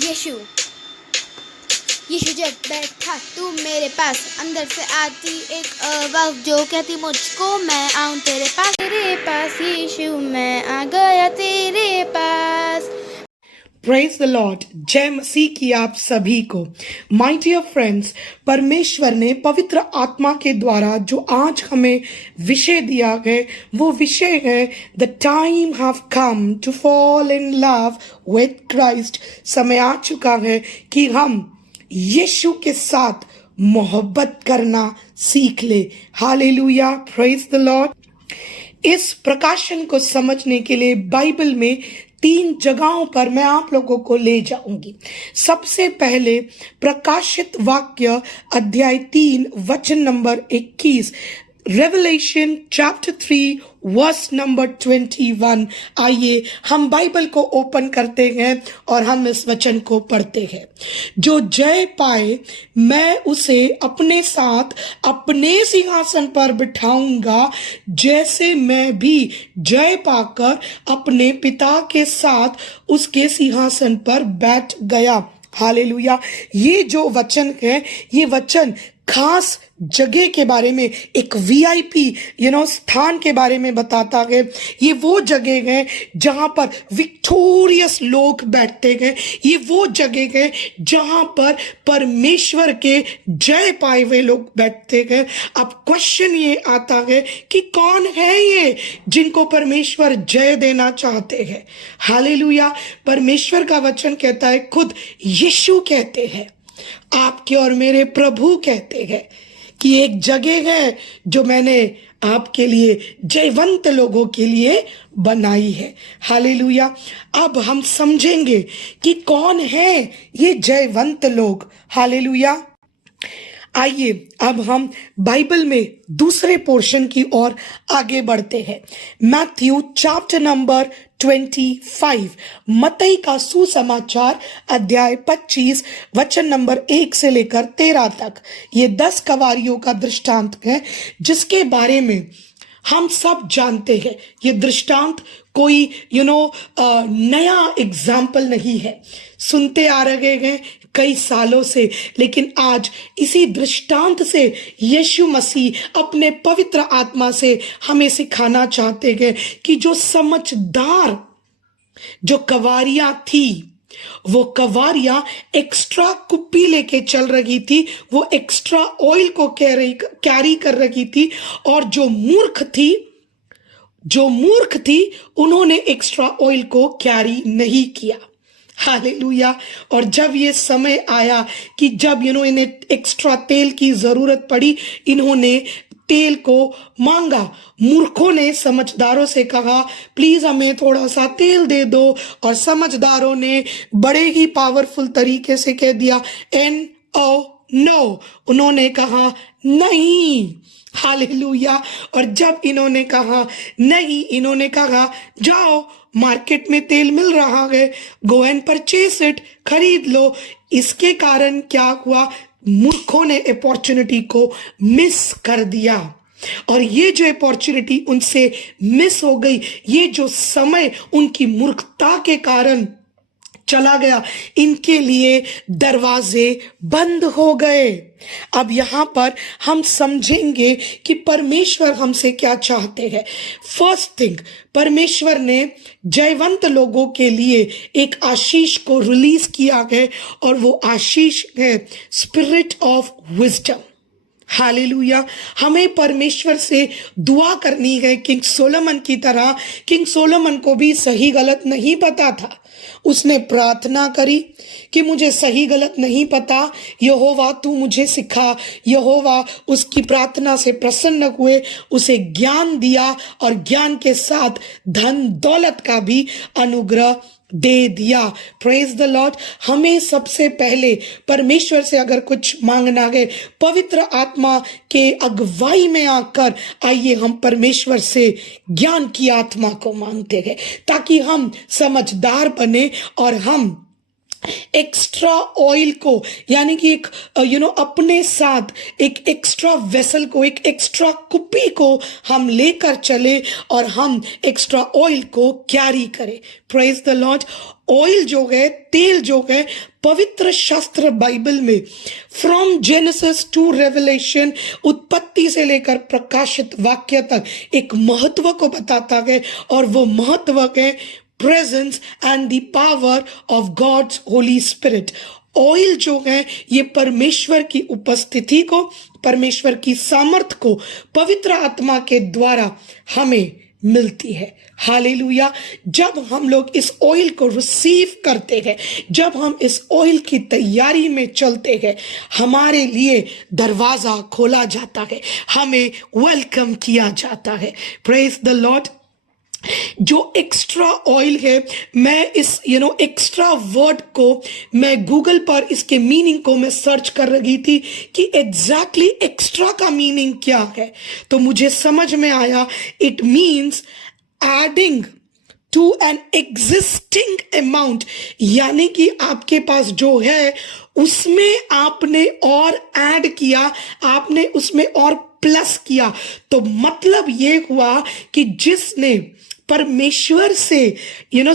यीशु यीशु जब बैठा तू मेरे पास, अंदर से आती एक आवाज़ जो कहती मुझको मैं आऊं तेरे पास यीशु मैं आ गया तेरे पास। Praise the Lord. जय मसीह की आप सभी को। माय डियर फ्रेंड्स, परमेश्वर ने पवित्र आत्मा के द्वारा जो आज हमें विषय दिया है वो विषय है the time have come to fall in love with Christ. समय आ चुका है कि हम यीशु के साथ मोहब्बत करना सीख ले। Hallelujah, praise the Lord. इस प्रकाशन को समझने के लिए बाइबल में 3 जगहों पर मैं आप लोगों को ले जाऊंगी। सबसे पहले प्रकाशित वाक्य अध्याय 3 वचन नंबर 21, रेवलेशन चैप्टर 3 वर्स नंबर 21। आइए हम बाइबल को ओपन करते हैं और हम इस वचन को पढ़ते हैं। जो जय पाए मैं उसे अपने साथ अपने सिंहासन पर बिठाऊंगा, जैसे मैं भी जय पाकर अपने पिता के साथ उसके सिंहासन पर बैठ गया। हालेलुया। ये जो वचन है, ये वचन खास जगह के बारे में, एक वीआईपी स्थान के बारे में बताता है। ये वो जगह है जहां पर विक्टोरियस लोग बैठते हैं। ये वो जगह है जहां पर परमेश्वर के जय पाए हुए लोग बैठते हैं। अब क्वेश्चन ये आता है कि कौन है ये जिनको परमेश्वर जय देना चाहते हैं। हालेलुया। परमेश्वर का वचन कहता है, खुद यीशु कहते हैं, आपके और मेरे प्रभु कहते हैं कि एक जगह है जो मैंने आपके लिए जयवंत लोगों के लिए बनाई है। हालेलुया। अब हम समझेंगे कि कौन है ये जयवंत लोग। हालेलुया। आइए अब हम बाइबल में दूसरे पोर्शन की ओर आगे बढ़ते हैं। मैथ्यू चैप्टर नंबर 25, मत्ती का सुसमाचार अध्याय 25 वचन नंबर 1 से लेकर 13 तक। ये 10 कवारियों का दृष्टांत है जिसके बारे में हम सब जानते हैं। ये दृष्टांत कोई नया एग्जाम्पल नहीं है, सुनते आ रहे हैं कई सालों से, लेकिन आज इसी दृष्टांत से यीशु मसीह अपने पवित्र आत्मा से हमें सिखाना चाहते हैं कि जो समझदार जो कवारियां थी, वो कवारियां एक्स्ट्रा कुप्पी लेके चल रही थी, वो एक्स्ट्रा ऑयल को कैरी कर रही थी, और जो मूर्ख थी उन्होंने एक्स्ट्रा ऑयल को कैरी नहीं किया। हालेलुया। और जब ये समय आया कि जब इन्हें एक्स्ट्रा तेल की जरूरत पड़ी, इन्होंने तेल को मांगा। मूर्खों ने समझदारों से कहा, प्लीज हमें थोड़ा सा तेल दे दो, और समझदारों ने बड़े ही पावरफुल तरीके से कह दिया नो। उन्होंने कहा नहीं। हालेलुया। और जब इन्होंने कहा नहीं, इन्होंने कहा जाओ मार्केट में तेल मिल रहा है, गो एंड परचेस इट, खरीद लो। इसके कारण क्या हुआ, मूर्खों ने अपॉर्चुनिटी को मिस कर दिया, और ये जो अपॉर्चुनिटी उनसे मिस हो गई, ये जो समय उनकी मूर्खता के कारण चला गया, इनके लिए दरवाजे बंद हो गए। अब यहां पर हम समझेंगे कि परमेश्वर हमसे क्या चाहते हैं। फर्स्ट थिंग, परमेश्वर ने जयवंत लोगों के लिए एक आशीष को रिलीज किया है, और वो आशीष है स्पिरिट ऑफ विजडम। हालेलुया। हमें परमेश्वर से दुआ करनी है किंग सोलोमन की तरह। किंग सोलोमन को भी सही गलत नहीं पता था। उसने प्रार्थना करी कि मुझे सही गलत नहीं पता, यहोवा तू मुझे सिखा। यहोवा उसकी प्रार्थना से प्रसन्न हुए, उसे ज्ञान दिया, और ज्ञान के साथ धन दौलत का भी अनुग्रह दे दिया। Praise the Lord. हमें सबसे पहले परमेश्वर से अगर कुछ मांगना है, पवित्र आत्मा के अगुवाई में आकर आइए हम परमेश्वर से ज्ञान की आत्मा को मांगते हैं, ताकि हम समझदार बने और हम एक्स्ट्रा ऑयल को, यानी कि एक अपने साथ एक एक्स्ट्रा वेसल को, एक एक्स्ट्रा कुप्पी को हम लेकर चले और हम एक्स्ट्रा ऑयल को कैरी करें। Praise the Lord. ऑयल जो है, तेल जो है, पवित्र शास्त्र बाइबल में फ्रॉम जेनेसिस टू रेवलेशन, उत्पत्ति से लेकर प्रकाशित वाक्य तक एक महत्व को बताता है, और वो महत्व है presence and the power of God's Holy Spirit. Oil जो है ये परमेश्वर की उपस्थिति को, परमेश्वर की सामर्थ को पवित्र आत्मा के द्वारा हमें मिलती है। हालेलुया। जब हम लोग इस ऑयल को रिसीव करते हैं, जब हम इस ऑयल की तैयारी में चलते हैं, हमारे लिए दरवाजा खोला जाता है, हमें वेलकम किया जाता है। Praise the Lord. जो एक्स्ट्रा ऑयल है, मैं इस एक्स्ट्रा वर्ड को मैं गूगल पर इसके मीनिंग को मैं सर्च कर रही थी कि एग्जैक्टली एक्स्ट्रा का मीनिंग क्या है, तो मुझे समझ में आया it means adding to an existing amount, यानी कि आपके पास जो है उसमें आपने और ऐड किया, आपने उसमें और प्लस किया। तो मतलब ये हुआ कि जिसने परमेश्वर से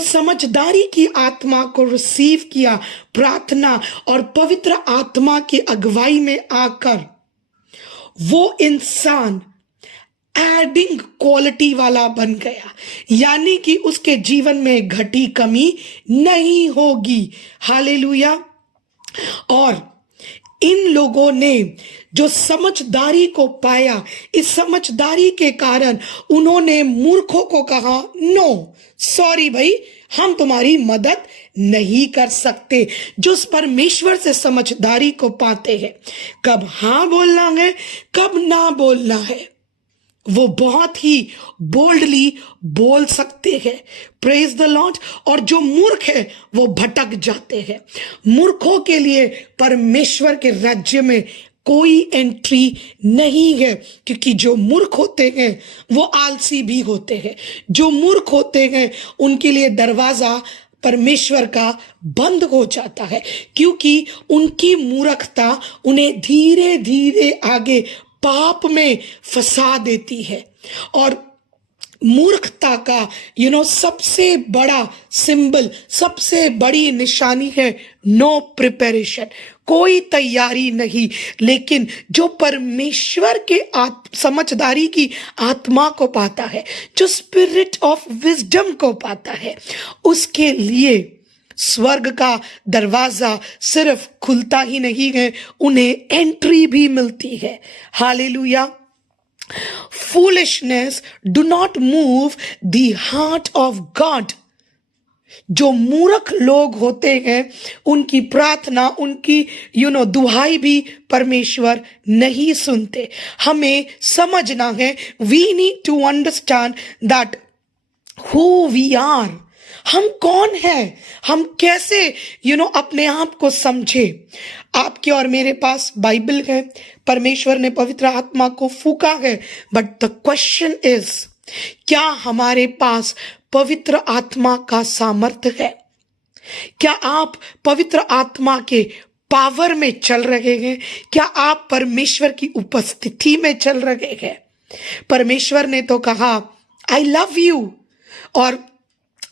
समझदारी की आत्मा को रिसीव किया, प्रार्थना और पवित्र आत्मा की अगुवाई में आकर, वो इंसान एडिंग क्वालिटी वाला बन गया, यानी कि उसके जीवन में घटी कमी नहीं होगी। हालेलुया। और इन लोगों ने जो समझदारी को पाया, इस समझदारी के कारण उन्होंने मूर्खों को कहा, नो सॉरी भाई, हम तुम्हारी मदद नहीं कर सकते। जो परमेश्वर से समझदारी को पाते हैं, कब हाँ बोलना है, कब ना बोलना है, वो बहुत ही बोल्डली बोल सकते हैं। Praise the Lord. और जो मूर्ख है वो भटक जाते हैं। मूर्खों के लिए परमेश्वर के राज्य में कोई एंट्री नहीं है, क्योंकि जो मूर्ख होते हैं वो आलसी भी होते हैं। जो मूर्ख होते हैं उनके लिए दरवाजा परमेश्वर का बंद हो जाता है, क्योंकि उनकी मूर्खता उन्हें धीरे धीरे आगे पाप में फंसा देती है। और मूर्खता का सबसे बड़ा सिंबल, सबसे बड़ी निशानी है नो प्रिपरेशन, कोई तैयारी नहीं। लेकिन जो परमेश्वर के समझदारी की आत्मा को पाता है, जो स्पिरिट ऑफ विजडम को पाता है, उसके लिए स्वर्ग का दरवाजा सिर्फ खुलता ही नहीं है, उन्हें एंट्री भी मिलती है। Hallelujah. Foolishness do not move the heart of God. जो मूर्ख लोग होते हैं उनकी प्रार्थना, उनकी दुहाई भी परमेश्वर नहीं सुनते। हमें समझना है, we need to understand that who we are. हम कौन हैं, हम कैसे अपने आप को समझे। आपके और मेरे पास बाइबल है, परमेश्वर ने पवित्र आत्मा को फूका है, बट द क्वेश्चन इज, क्या हमारे पास पवित्र आत्मा का सामर्थ्य है? क्या आप पवित्र आत्मा के पावर में चल रहे हैं? क्या आप परमेश्वर की उपस्थिति में चल रहे हैं? परमेश्वर ने तो कहा आई लव यू और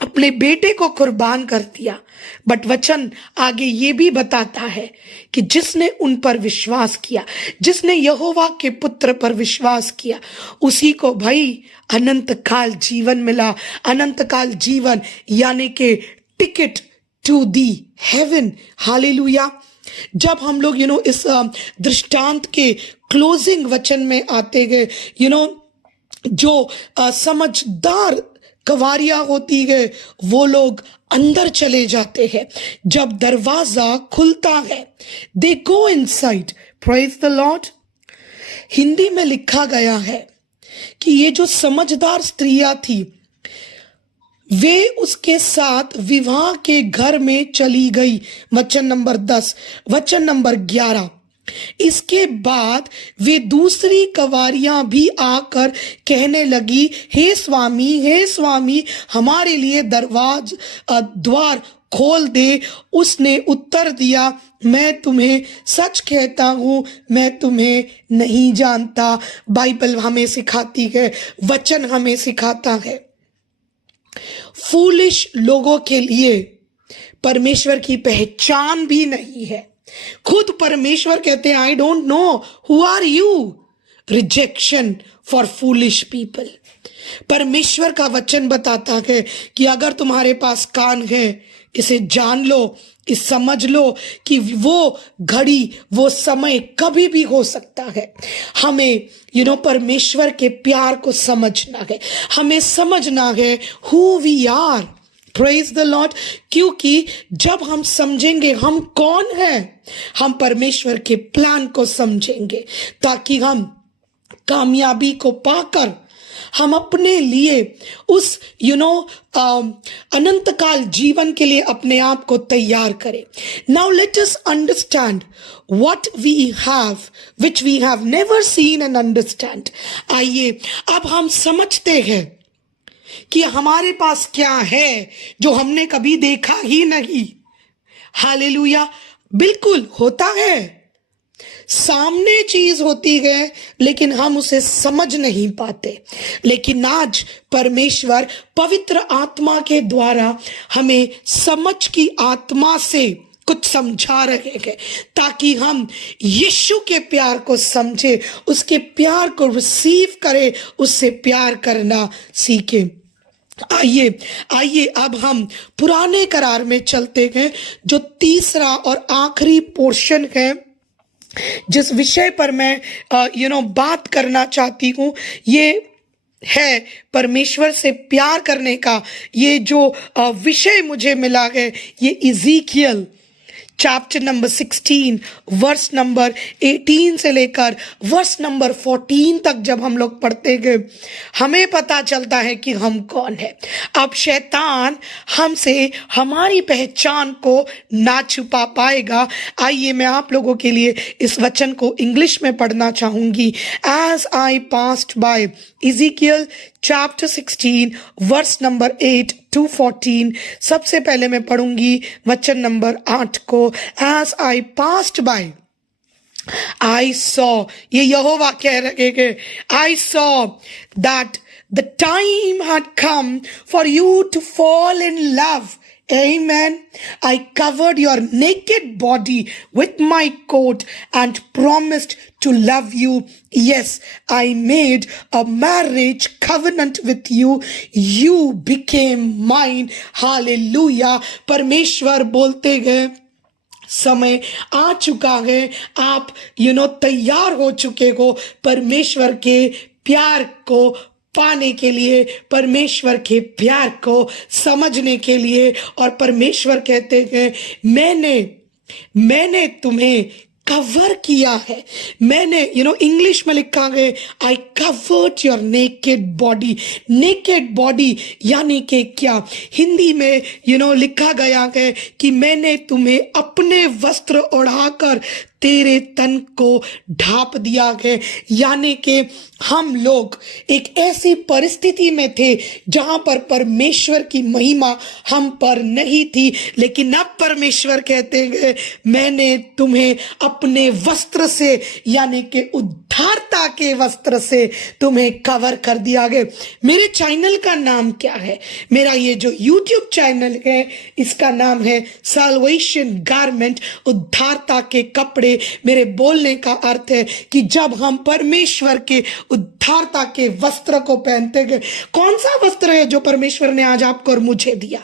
अपने बेटे को कुर्बान कर दिया, बट वचन आगे ये भी बताता है कि जिसने उन पर विश्वास किया, जिसने यहोवा के पुत्र पर विश्वास किया, उसी को भाई अनंत काल जीवन मिला। अनंत काल जीवन यानी कि ticket to the heaven. Hallelujah. जब हम लोग इस दृष्टांत के क्लोजिंग वचन में आते गए, जो समझदार कवारियां होती है वो लोग अंदर चले जाते हैं। जब दरवाजा खुलता है, they go inside. Praise the Lord. Hindi में लिखा गया है कि ये जो समझदार स्त्रियां थी, वे उसके साथ विवाह के घर में चली गई। वचन नंबर 10, वचन नंबर 11। इसके बाद वे दूसरी कवारियां भी आकर कहने लगी, हे स्वामी, हे स्वामी, हमारे लिए द्वार खोल दे। उसने उत्तर दिया, मैं तुम्हें सच कहता हूँ, मैं तुम्हें नहीं जानता। बाइबल हमें सिखाती है, वचन हमें सिखाता है, फूलिश लोगों के लिए परमेश्वर की पहचान भी नहीं है। खुद परमेश्वर कहते हैं, I don't know who are you. Rejection for foolish people. परमेश्वर का वचन बताता है कि अगर तुम्हारे पास कान है, इसे जान लो, इस समझ लो कि वो घड़ी, वो समय कभी भी हो सकता है। हमें परमेश्वर के प्यार को समझना है, हमें समझना है who we are. Praise the Lord. क्योंकि जब हम समझेंगे हम कौन हैं, हम परमेश्वर के प्लान को समझेंगे, ताकि हम कामयाबी को पाकर हम अपने लिए उस अनंत काल जीवन के लिए अपने आप को तैयार करें। Now let us understand what we have which we have never seen and understand. आइए अब हम समझते हैं कि हमारे पास क्या है जो हमने कभी देखा ही नहीं। हालेलुया। बिल्कुल होता है, सामने चीज होती है लेकिन हम उसे समझ नहीं पाते। लेकिन आज परमेश्वर पवित्र आत्मा के द्वारा हमें समझ की आत्मा से कुछ समझा रहे हैं, ताकि हम यीशु के प्यार को समझे, उसके प्यार को रिसीव करें, उससे प्यार करना सीखें। आइए अब हम पुराने करार में चलते हैं, जो तीसरा और आखिरी पोर्शन है जिस विषय पर मैं बात करना चाहती हूँ। ये है परमेश्वर से प्यार करने का ये जो विषय मुझे मिला है, ये इज़ीकियल चैप्टर नंबर 16 वर्स नंबर 18 से लेकर वर्स नंबर 14 तक जब हम लोग पढ़ते गए, हमें पता चलता है कि हम कौन है। अब शैतान हमसे हमारी पहचान को ना छुपा पाएगा। आइए मैं आप लोगों के लिए इस वचन को इंग्लिश में पढ़ना चाहूंगी। As I passed by, Ezekiel chapter 16 verse number 8 to 14। सबसे पहले मैं पढ़ूंगी वचन नंबर 8 को। As I passed by I saw, ये यहोवा कह रहे हैं, I saw that the time had come for you to fall in love. Amen. I covered your naked body with my coat and promised to love you. Yes, I made a marriage covenant with you. You became mine. Hallelujah. परमेश्वर बोलते हैं, समय आ चुका है, आप तैयार हो चुके हो परमेश्वर के प्यार को पाने के लिए, परमेश्वर के प्यार को समझने के लिए। और परमेश्वर कहते हैं, मैंने तुम्हें कवर किया है। मैंने इंग्लिश में लिखा है, I covered your naked body. Naked body यानी कि क्या, हिंदी में लिखा गया है कि मैंने तुम्हें अपने वस्त्र ओढ़ाकर तेरे तन को ढाप दिया है। यानी कि हम लोग एक ऐसी परिस्थिति में थे जहां पर परमेश्वर की महिमा हम पर नहीं थी, लेकिन अब परमेश्वर कहते हैं, मैंने तुम्हें अपने वस्त्र से यानी कि उद्धारता के वस्त्र से तुम्हें कवर कर दिया गया। मेरे चैनल का नाम क्या है? मेरा ये जो YouTube चैनल है इसका नाम है सैल्वेशन गारमेंट, उद्धारता के कपड़े। मेरे बोलने का अर्थ है कि जब हम परमेश्वर के उद्धारता के वस्त्र को पहनते हैं, कौन सा वस्त्र है जो परमेश्वर ने आज आपको और मुझे दिया?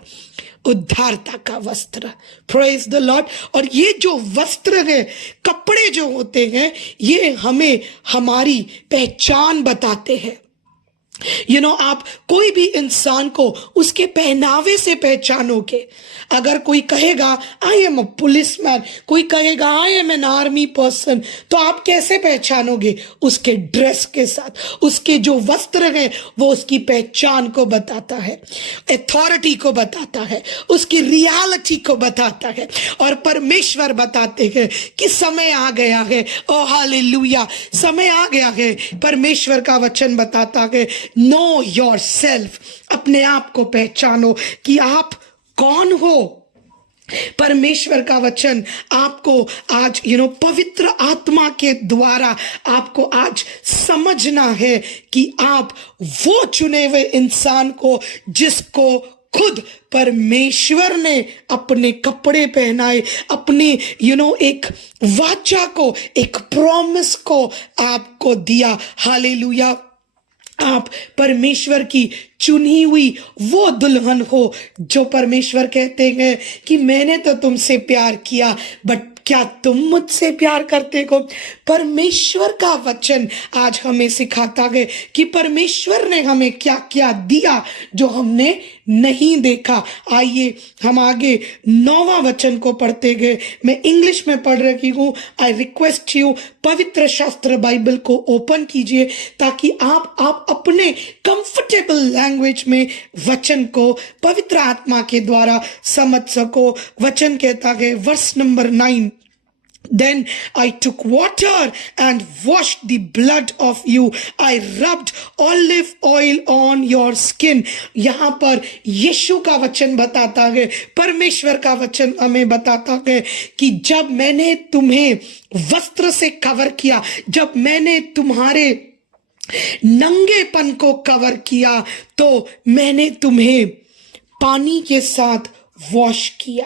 उद्धारता का वस्त्र। Praise the Lord. और ये जो वस्त्र है, कपड़े जो होते हैं, ये हमें हमारी पहचान बताते हैं। आप कोई भी इंसान को उसके पहनावे से पहचानोगे। अगर कोई कहेगा आई एम अ पुलिसमैन, कोई कहेगा I am an army person, तो आप कैसे पहचानोगे? उसके ड्रेस के साथ। उसके जो वस्त्र है वो उसकी पहचान को बताता है, अथॉरिटी को बताता है, उसकी रियलिटी को बताता है। और परमेश्वर बताते हैं कि समय आ गया है। ओ हालेलुया, समय आ गया है। परमेश्वर का वचन बताता है, नो योरसेल्फ, अपने आप को पहचानो कि आप कौन हो। परमेश्वर का वचन आपको आज पवित्र आत्मा के द्वारा आपको आज समझना है कि आप वो चुने हुए इंसान को जिसको खुद परमेश्वर ने अपने कपड़े पहनाए, अपने एक वाचा को, एक प्रॉमिस को आपको दिया। हालेलुया। आप परमेश्वर की चुनी हुई वो दुल्हन हो जो परमेश्वर कहते हैं कि मैंने तो तुमसे प्यार किया, बट क्या तुम मुझसे प्यार करते हो? परमेश्वर का वचन आज हमें सिखाता है कि परमेश्वर ने हमें क्या क्या दिया जो हमने नहीं देखा। आइए हम आगे 9वां वचन को पढ़ते गए। मैं इंग्लिश में पढ़ रही हूँ। आई रिक्वेस्ट यू, पवित्र शास्त्र बाइबल को ओपन कीजिए ताकि आप अपने कंफर्टेबल लैंग्वेज में वचन को पवित्र आत्मा के द्वारा समझ सको। वचन कहता है verse number 9, Then I took water and washed the blood of you. I rubbed olive oil on your skin. यहाँ पर यीशु का वचन बताता है, परमेश्वर का वचन हमें बताता है कि जब मैंने तुम्हें वस्त्र से कवर किया, जब मैंने तुम्हारे नंगेपन को कवर किया, तो मैंने तुम्हें पानी के साथ वॉश किया,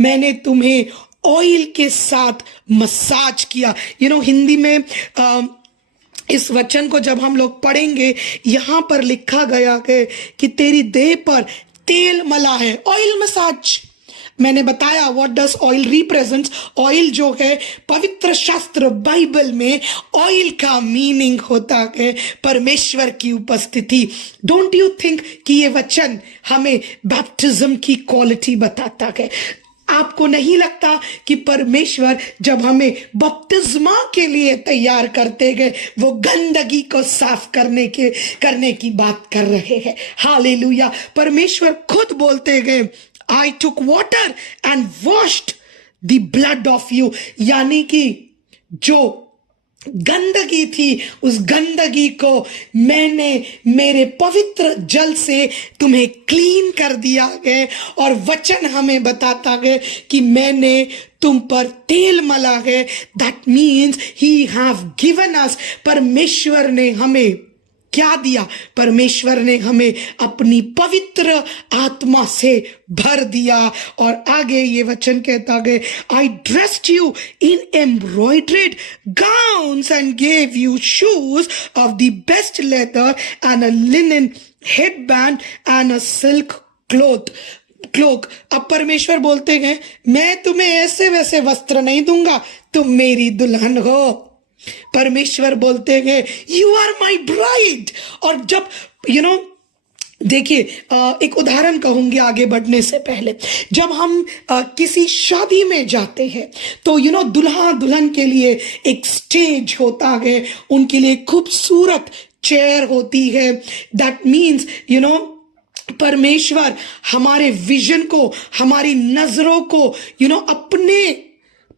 मैंने तुम्हें ऑयल के साथ मसाज किया। हिंदी में इस वचन को जब हम लोग पढ़ेंगे, यहां पर लिखा गया है कि तेरी देह पर तेल मला है, ऑयल मसाज। मैंने बताया what does oil represents. Oil जो है पवित्र शास्त्र बाइबल में ऑयल का मीनिंग होता है परमेश्वर की उपस्थिति। डोंट यू थिंक कि ये वचन हमें बैप्टिज्म की क्वालिटी बताता है? आपको नहीं लगता कि परमेश्वर जब हमें बपतिस्मा के लिए तैयार करते गए, वो गंदगी को साफ करने की बात कर रहे हैं? हालेलुया। परमेश्वर खुद बोलते गए, I took water and washed the blood of you, यानी कि जो गंदगी थी उस गंदगी को मैंने मेरे पवित्र जल से तुम्हें क्लीन कर दिया है। और वचन हमें बताता है कि मैंने तुम पर तेल मला है। That means he have given us, परमेश्वर ने हमें क्या दिया? परमेश्वर ने हमें अपनी पवित्र आत्मा से भर दिया। और आगे ये वचन कहता है, I dressed you in embroidered gowns and gave you shoes of the best leather and a linen headband and a silk cloak. अब परमेश्वर बोलते हैं, मैं तुम्हें ऐसे वैसे वस्त्र नहीं दूंगा, तुम मेरी दुल्हन हो। परमेश्वर बोलते हैं, यू आर माई ब्राइड। और जब देखिए, एक उदाहरण कहूंगी आगे बढ़ने से पहले। जब हम किसी शादी में जाते हैं तो दुल्हा दुल्हन के लिए एक स्टेज होता है, उनके लिए खूबसूरत चेयर होती है। दैट मीन्स परमेश्वर हमारे विजन को, हमारी नजरों को अपने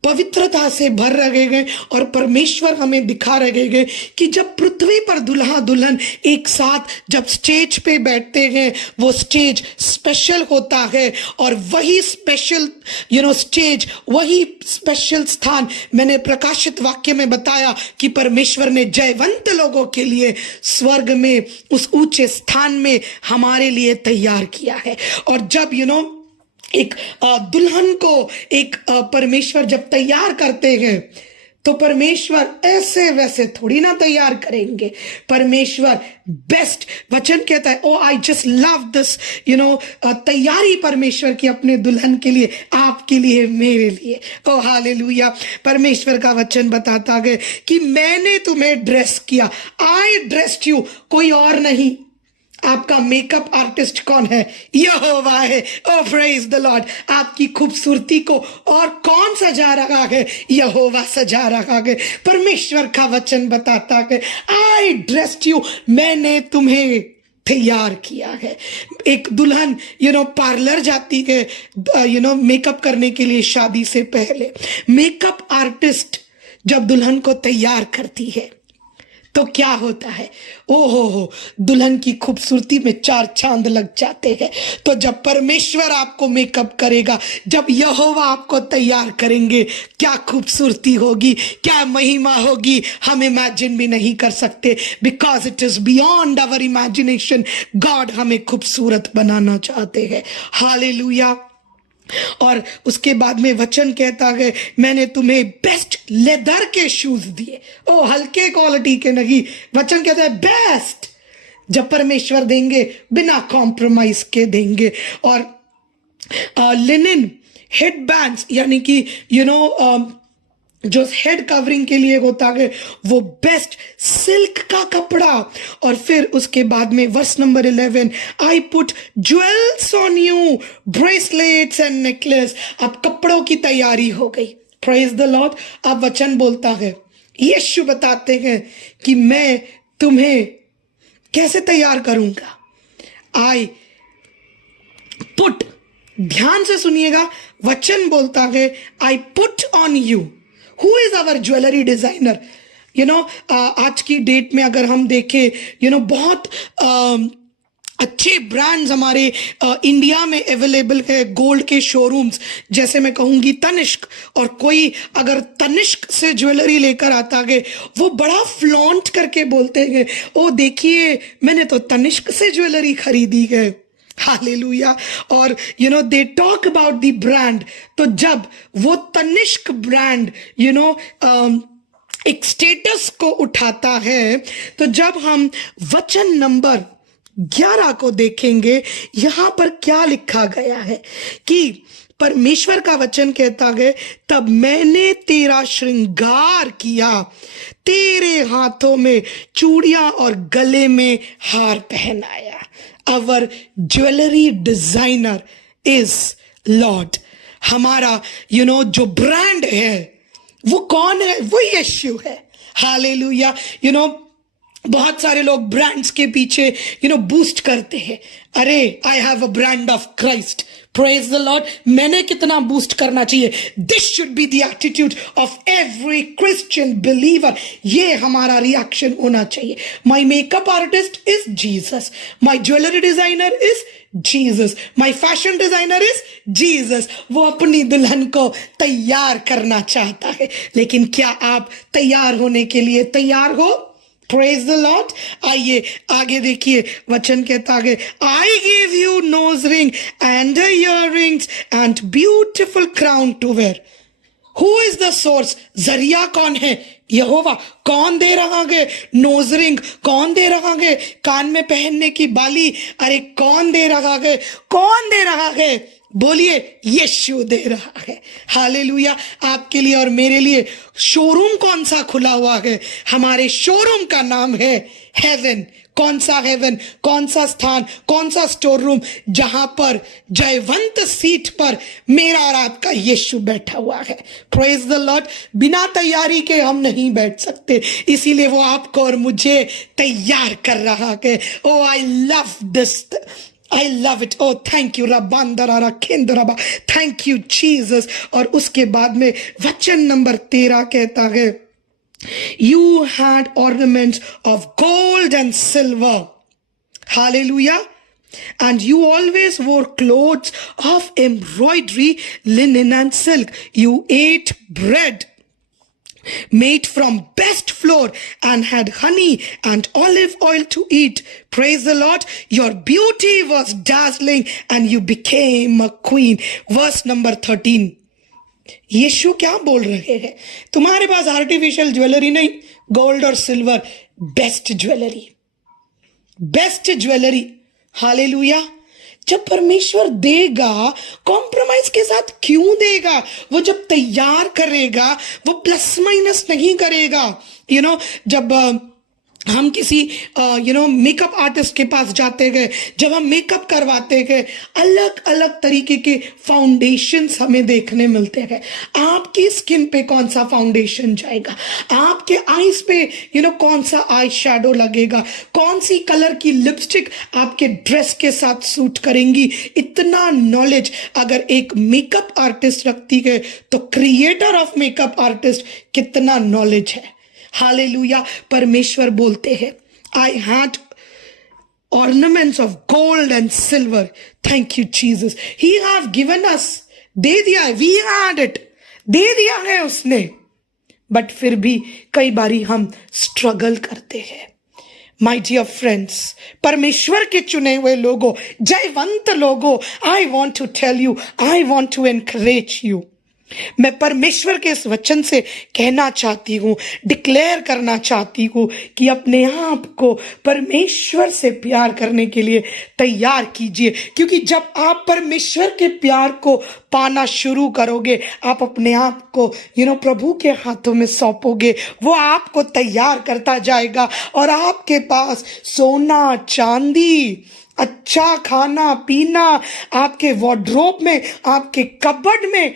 पवित्रता से भर रहे गए। और परमेश्वर हमें दिखा रहे गए कि जब पृथ्वी पर दुल्हा दुल्हन एक साथ जब स्टेज पे बैठते हैं, वो स्टेज स्पेशल होता है। और वही स्पेशल स्टेज, वही स्पेशल स्थान मैंने प्रकाशित वाक्य में बताया कि परमेश्वर ने जयवंत लोगों के लिए स्वर्ग में उस ऊंचे स्थान में हमारे लिए तैयार किया है। और जब एक दुल्हन को एक परमेश्वर जब तैयार करते हैं तो परमेश्वर ऐसे वैसे थोड़ी ना तैयार करेंगे। परमेश्वर बेस्ट, वचन कहता है, oh I just love this तैयारी परमेश्वर की अपने दुल्हन के लिए, आपके लिए, मेरे लिए। ओ हालेलुया। परमेश्वर का वचन बताता है कि मैंने तुम्हें ड्रेस किया, आई ड्रेस्ड यू, कोई और नहीं। आपका मेकअप आर्टिस्ट कौन है? यहोवा है। ओ प्रेज द लॉर्ड। आपकी खूबसूरती को और कौन सजा रहा है? यहोवा सजा रहा है। परमेश्वर का वचन बताता है, आई ड्रेस्ड यू, मैंने तुम्हें तैयार किया है। एक दुल्हन पार्लर जाती है मेकअप करने के लिए शादी से पहले। मेकअप आर्टिस्ट जब दुल्हन को तैयार करती है तो क्या होता है, ओहो हो, दुल्हन की खूबसूरती में चार चांद लग जाते हैं। तो जब परमेश्वर आपको मेकअप करेगा, जब यहोवा आपको तैयार करेंगे, क्या खूबसूरती होगी, क्या महिमा होगी, हम इमेजिन भी नहीं कर सकते, because it is beyond our imagination. God हमें खूबसूरत बनाना चाहते हैं। हालेलुया। और उसके बाद में वचन कहता है, मैंने तुम्हें बेस्ट लेदर के शूज दिए। ओ, हल्के क्वालिटी के नहीं, वचन कहता है बेस्ट। जब परमेश्वर देंगे, बिना कॉम्प्रोमाइज के देंगे। और लिनन हेड बैंड्स, यानी कि जो हेड कवरिंग के लिए होता है, वो बेस्ट सिल्क का कपड़ा। और फिर उसके बाद में verse number 11, I put jewels on you, bracelets and necklace. अब कपड़ों की तैयारी हो गई। Praise the Lord. अब वचन बोलता है, यीशु बताते हैं कि मैं तुम्हें कैसे तैयार करूंगा। आई पुट, ध्यान से सुनिएगा, वचन बोलता है I put on you. Who is our jewelry designer? आज की डेट में अगर हम देखें, बहुत अच्छे ब्रांड्स हमारे इंडिया में अवेलेबल है, गोल्ड के शोरूम्स, जैसे मैं कहूँगी तनिष्क। और कोई अगर तनिष्क से ज्वेलरी लेकर आता है, वो बड़ा फ्लॉन्ट करके बोलते हैं, ओ देखिए मैंने तो तनिष्क से ज्वेलरी खरीदी है। हालेलुया। और they talk about the brand. तो जब वो तनिष्क ब्रांड एक स्टेटस को उठाता है, तो जब हम वचन नंबर 11 को देखेंगे, यहां पर क्या लिखा गया है कि परमेश्वर का वचन कहता है, तब मैंने तेरा श्रृंगार किया, तेरे हाथों में चूड़ियां और गले में हार पहनाया। Our jewelry designer is Lord. हमारा जो ब्रांड है वो कौन है? वो यीशु है। हालेलुया। बहुत सारे लोग ब्रांड्स के पीछे बूस्ट करते हैं, अरे I have a brand of Christ. Praise the Lord. मैंने कितना बूस्ट करना चाहिए? This should be the attitude of every Christian believer. ये हमारा रिएक्शन होना चाहिए। My makeup artist is Jesus, my jewellery designer is Jesus, my fashion designer is Jesus. वो अपनी दुल्हन को तैयार करना चाहता है, लेकिन क्या आप तैयार होने के लिए तैयार हो? Praise the Lord. आइए आगे देखिए, वचन कहता है, I gave you nose ring and earrings and beautiful crown to wear. Who is the source? जरिया कौन है? यहोवा। कौन दे रहा है नोज रिंग? कौन दे रहा है कान में पहनने की बाली? अरे कौन दे रहा है? कौन दे रहा है? बोलिए, यीशु दे रहा है। हालेलुया। आपके लिए और मेरे लिए शोरूम कौन सा खुला हुआ है? हमारे शोरूम का नाम है हेवन। कौन सा हेवन? कौन सा स्थान? कौन सा स्टोर रूम? जहां पर जयवंत सीट पर मेरा और आपका यीशु बैठा हुआ है। Praise the Lord. बिना तैयारी के हम नहीं बैठ सकते, इसीलिए वो आपको और मुझे तैयार कर रहा है। Oh I love this, I love it. Oh, thank you, Rabbandarara Kindaraba. Thank you, Jesus. और उसके बाद में वचन नंबर 13 कहता है, You had ornaments of gold and silver. Hallelujah. And you always wore clothes of embroidery, linen and silk. You ate bread made from best flour and had honey and olive oil to eat. Praise the Lord. Your beauty was dazzling and you became a queen. Verse number 13. यीशु क्या बोल रहे हैं? तुम्हारे पास artificial jewellery नहीं, gold और silver, best jewellery, best jewellery. Hallelujah. जब परमेश्वर देगा, कॉम्प्रोमाइज के साथ क्यों देगा? वो जब तैयार करेगा, वो प्लस माइनस नहीं करेगा। जब हम किसी मेकअप आर्टिस्ट के पास जाते गए, जब हम मेकअप करवाते गए, अलग अलग तरीके के फाउंडेशंस हमें देखने मिलते हैं। आपकी स्किन पे कौन सा फाउंडेशन जाएगा, आपके आईज पे कौन सा आई शेडो लगेगा, कौन सी कलर की लिपस्टिक आपके ड्रेस के साथ सूट करेंगी। इतना नॉलेज अगर एक मेकअप आर्टिस्ट रखती है, तो क्रिएटर ऑफ मेकअप आर्टिस्ट कितना नॉलेज है। हालेलुया। परमेश्वर बोलते हैं, I had ornaments of gold and silver. Thank you, Jesus. He have given us. दे दिया है, we had it. दे दिया है उसने, बट फिर भी कई बारी हम स्ट्रगल करते हैं। माय डियर फ्रेंड्स, परमेश्वर के चुने हुए लोगों, जयवंत लोगों, I want to tell you, I want to encourage you. मैं परमेश्वर के इस वचन से कहना चाहती हूँ, डिक्लेयर करना चाहती हूँ कि अपने आप को परमेश्वर से प्यार करने के लिए तैयार कीजिए, क्योंकि जब आप परमेश्वर के प्यार को पाना शुरू करोगे, आप अपने आप को प्रभु के हाथों में सौंपोगे, वो आपको तैयार करता जाएगा और आपके पास सोना चांदी, अच्छा खाना पीना, आपके वार्डरोब में, आपके कबर्ड में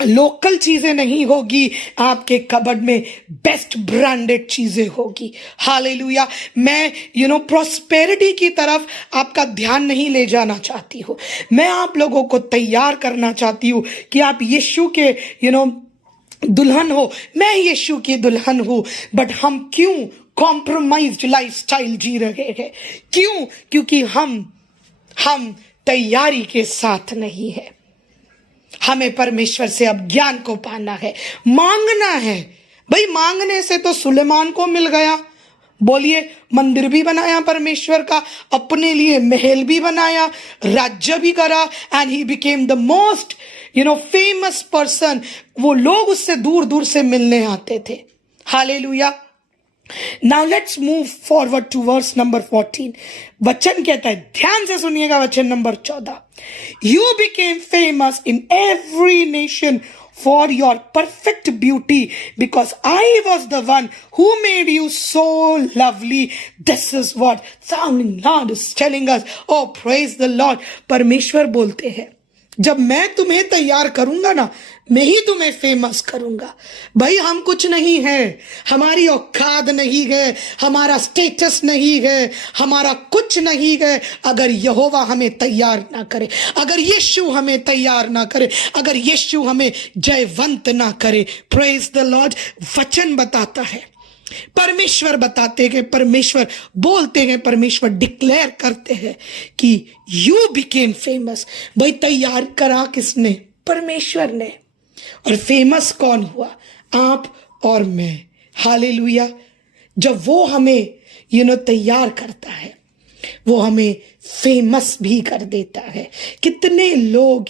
लोकल चीजें नहीं होगी, आपके कबर्ड में बेस्ट ब्रांडेड चीजें होगी। हालेलुया। मैं प्रॉस्पेरिटी की तरफ आपका ध्यान नहीं ले जाना चाहती हूँ, मैं आप लोगों को तैयार करना चाहती हूँ कि आप यीशु के दुल्हन हो, मैं यीशु की दुल्हन हूँ, बट हम क्यों कॉम्प्रोमाइज्ड लाइफस्टाइल जी रहे हैं? क्यों? क्योंकि हम तैयारी के साथ नहीं है। हमें परमेश्वर से अब ज्ञान को पाना है, मांगना है। भाई मांगने से तो सुलेमान को मिल गया, बोलिए, मंदिर भी बनाया परमेश्वर का, अपने लिए महल भी बनाया, राज्य भी करा, and he became the most famous person. वो लोग उससे दूर दूर से मिलने आते थे। Hallelujah. Now let's move forward to verse number 14. वचन कहता है, ध्यान से सुनिएगा, वचन number 14। You became famous in every nation for your perfect beauty, because I was the one who made you so lovely. This is what the Lord is telling us. Oh, praise the Lord. परमेश्वर बोलते हैं, जब मैं तुम्हें तैयार करूंगा ना, मैं ही तुम्हें फेमस करूंगा। भाई हम कुछ नहीं है, हमारी औकात नहीं है, हमारा स्टेटस नहीं है, हमारा कुछ नहीं है, अगर यहोवा हमें तैयार ना करे, अगर यीशु हमें तैयार ना करे, अगर यीशु हमें जयवंत ना करे। Praise the Lord. वचन बताता है, परमेश्वर बताते हैं, परमेश्वर बोलते हैं, परमेश्वर डिक्लेयर करते हैं कि यू बिकेम फेमस। भाई तैयार करा किसने? परमेश्वर ने। और फेमस कौन हुआ? आप और मैं। हालेलुया। जब वो हमें तैयार करता है, वो हमें फेमस भी कर देता है। कितने लोग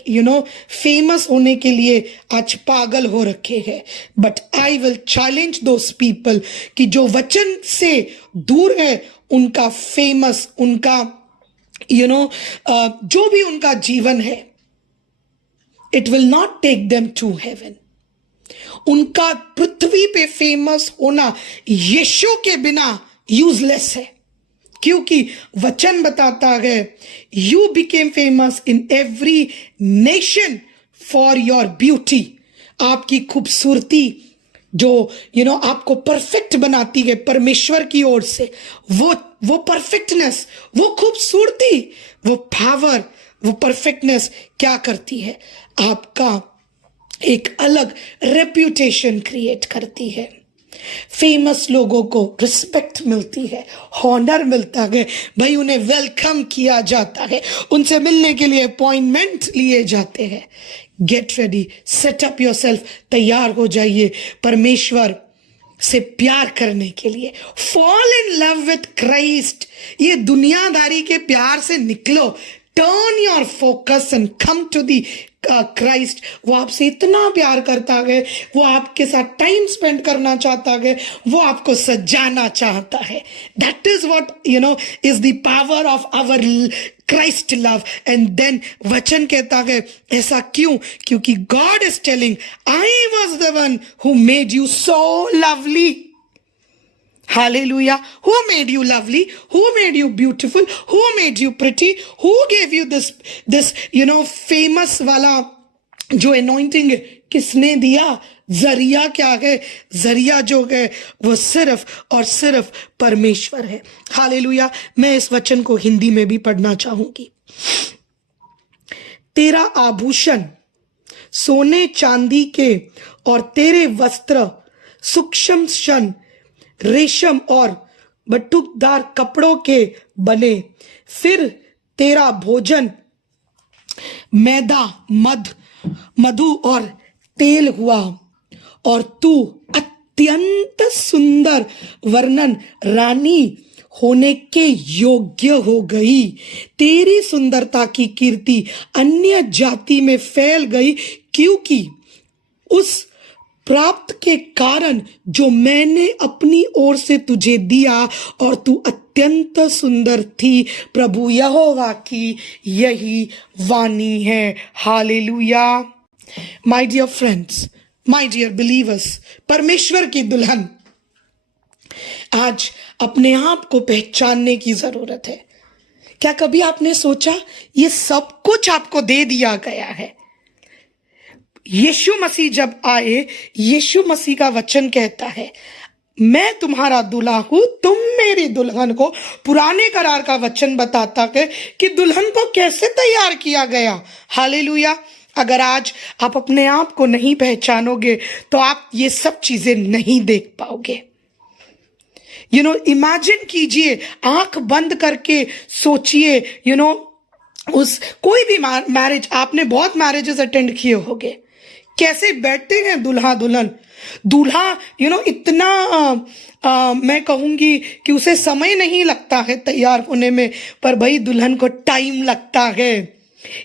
फेमस होने के लिए आज पागल हो रखे हैं, but I will challenge those people कि जो वचन से दूर है, उनका फेमस, उनका जो भी उनका जीवन है, it will not take them to heaven. उनका पृथ्वी पे फेमस होना यीशु के बिना यूजलेस है, क्योंकि वचन बताता है, you became famous in every nation for your beauty. आपकी खूबसूरती जो आपको परफेक्ट बनाती है परमेश्वर की ओर से, वो परफेक्टनेस, वो खूबसूरती, वो पावर, वो परफेक्टनेस क्या करती है? आपका एक अलग रेप्यूटेशन क्रिएट करती है। फेमस लोगों को रिस्पेक्ट मिलती है, हॉनर मिलता है, भाई उन्हें वेलकम किया जाता है, उनसे मिलने के लिए अपॉइंटमेंट लिए जाते हैं। Get ready, set up yourself, तैयार हो जाइए परमेश्वर से प्यार करने के लिए। Fall in love with Christ. ये दुनियादारी के प्यार से निकलो, turn your focus and come to the Christ. वो आपसे इतना प्यार करता है, वो आपके साथ टाइम स्पेंड करना चाहता है, वो आपको सजाना चाहता है। That is what is the power of our Christ love. And then वचन कहता है, ऐसा क्यों? क्योंकि God is telling, I was the one who made you so lovely. Hallelujah. Who made you lovely? Who made you beautiful? Who made you pretty? Who gave you this famous वाला जो anointing है? किसने दिया? जरिया क्या है? जरिया जो है वो सिर्फ और सिर्फ परमेश्वर है। हालेलुया। मैं इस वचन को हिंदी में भी पढ़ना चाहूंगी। तेरा आभूषण सोने चांदी के और तेरे वस्त्र सूक्ष्म शन रेशम और बटुकदार कपड़ों के बने। फिर तेरा भोजन मैदा मधु और तेल हुआ और तू अत्यंत सुंदर वर्णन रानी होने के योग्य हो गई। तेरी सुंदरता की कीर्ति अन्य जाति में फैल गई, क्योंकि उस प्राप्त के कारण जो मैंने अपनी ओर से तुझे दिया, और तू अत्यंत सुंदर थी। प्रभु यहोवा की यही वाणी है। Hallelujah. My dear friends, my dear believers, परमेश्वर की दुल्हन, आज अपने आप को पहचानने की जरूरत है। क्या कभी आपने सोचा ये सब कुछ आपको दे दिया गया है? यीशु मसीह जब आए, यीशु मसीह का वचन कहता है, मैं तुम्हारा दूल्हा हूं, तुम मेरी दुल्हन को। पुराने करार का वचन बताता है कि दुल्हन को कैसे तैयार किया गया। हालेलुया। अगर आज आप अपने आप को नहीं पहचानोगे तो आप ये सब चीजें नहीं देख पाओगे। इमेजिन कीजिए, आंख बंद करके सोचिए, उस कोई भी मैरिज, आपने बहुत मैरिजेस अटेंड किए होंगे, कैसे बैठते हैं दूल्हा दुल्हन। दूल्हा इतना मैं कहूंगी कि उसे समय नहीं लगता है तैयार होने में, पर भाई दुल्हन को टाइम लगता है।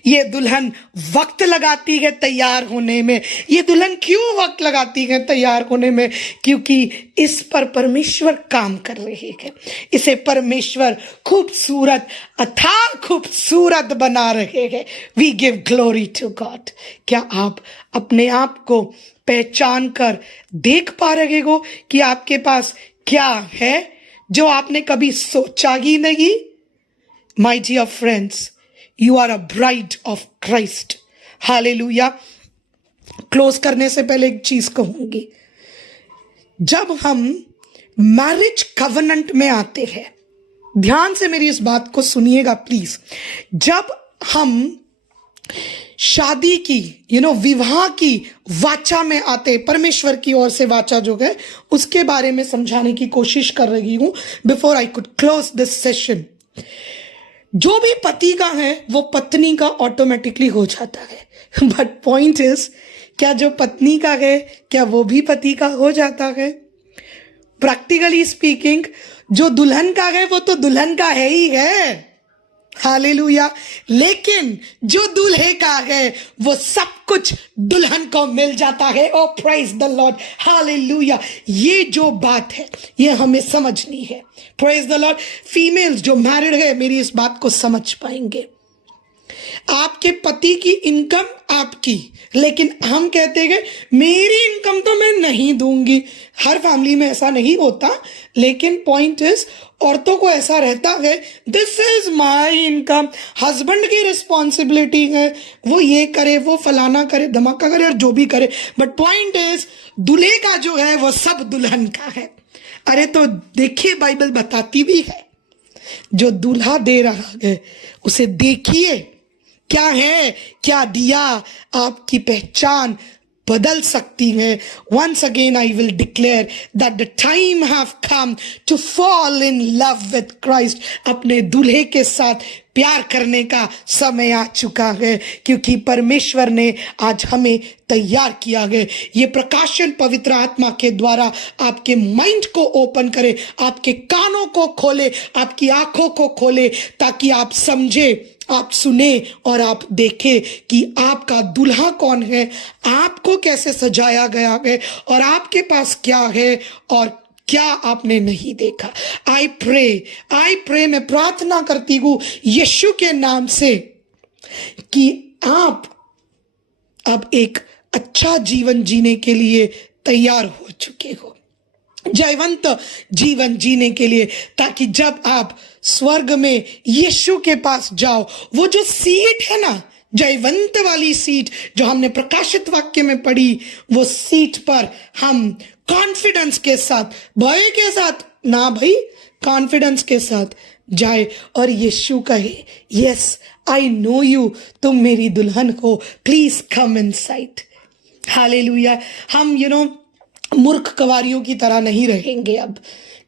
ये दुल्हन वक्त लगाती है तैयार होने में। ये दुल्हन क्यों वक्त लगाती है तैयार होने में? क्योंकि इस पर परमेश्वर काम कर रहे हैं। इसे परमेश्वर खूबसूरत अथाह खूबसूरत बना रहे हैं। We give glory to God. क्या आप अपने आप को पहचान कर देख पा रहे हो कि आपके पास क्या है जो आपने कभी सोचा ही नहीं? My dear friends, You are a bride of Christ. Hallelujah. Close करने से पहले एक चीज कहूंगी, जब हम मैरिज कवनेंट में आते हैं, ध्यान से मेरी इस बात को सुनिएगा प्लीज। जब हम शादी की विवाह की वाचा में आते, परमेश्वर की ओर से वाचा जो है उसके बारे में समझाने की कोशिश कर रही हूं before I could close this session. जो भी पति का है वो पत्नी का ऑटोमेटिकली हो जाता है, बट पॉइंट इज, क्या जो पत्नी का है क्या वो भी पति का हो जाता है? प्रैक्टिकली स्पीकिंग, जो दुल्हन का है वो तो दुल्हन का है ही है। हालेलुया। लेकिन जो दूल्हे का है वो सब कुछ दुल्हन को मिल जाता है। ओ प्रेज द लॉर्ड। हालेलुया। ये जो बात है ये हमें समझनी है। Praise the Lord. फीमेल्स जो मैरिड है मेरी इस बात को समझ पाएंगे। आपके पति की इनकम आपकी, लेकिन हम कहते हैं मेरी इनकम तो मैं नहीं दूंगी। हर फैमिली में ऐसा नहीं होता, लेकिन पॉइंट इज, औरतों को ऐसा रहता है this is my income. Husband की रिस्पॉन्सिबिलिटी है, वो ये करे, वो फलाना करे, धमाका करे और जो भी करे, बट पॉइंट इज दूल्हे का जो है वो सब दुल्हन का है। अरे तो देखिए, बाइबल बताती भी है, जो दूल्हा दे रहा है उसे देखिए क्या है, क्या दिया। आपकी पहचान बदल सकती है। Once again I will declare that the time have come to fall in love with Christ. अपने दूल्हे के साथ प्यार करने का समय आ चुका है, क्योंकि परमेश्वर ने आज हमें तैयार किया है। ये प्रकाशन पवित्र आत्मा के द्वारा आपके माइंड को ओपन करे, आपके कानों को खोले, आपकी आंखों को खोले, ताकि आप समझे, आप सुने और आप देखें कि आपका दूल्हा कौन है, आपको कैसे सजाया गया है और आपके पास क्या है और क्या आपने नहीं देखा। आई प्रे, मैं प्रार्थना करती हूँ यीशु के नाम से कि आप अब एक अच्छा जीवन जीने के लिए तैयार हो चुके हो, जयवंत जीवन जीने के लिए, ताकि जब आप स्वर्ग में यीशु के पास जाओ, वो जो सीट है ना, जयवंत वाली सीट जो हमने प्रकाशित वाक्य में पढ़ी, वो सीट पर हम कॉन्फिडेंस के साथ, भय के साथ ना भाई, कॉन्फिडेंस के साथ जाए और यीशु कहे, यस आई नो यू, तुम मेरी दुल्हन हो, प्लीज कम इनसाइड। हालेलुया। हम मूर्ख कवारियों की तरह नहीं रहेंगे अब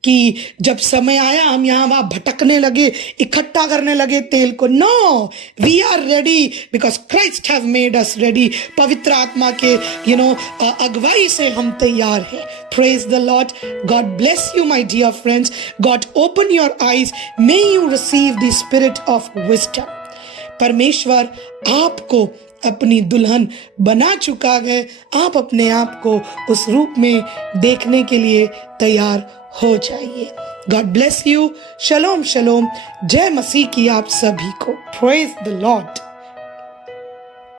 कि जब समय आया हम यहाँ वहाँ भटकने लगे, इकट्ठा करने लगे तेल को। No, we are ready because Christ have made us ready. पवित्र आत्मा के अगुवाई से हम तैयार हैं। Praise the Lord. God bless you my dear friends. God open your eyes. May you receive the spirit of wisdom. परमेश्वर आपको अपनी दुल्हन बना चुका है। आप अपने आप को उस रूप में देखने के लिए तैयार हो जाइए। God bless you. शलोम शलोम। जय मसीह की आप सभी को। Praise the Lord.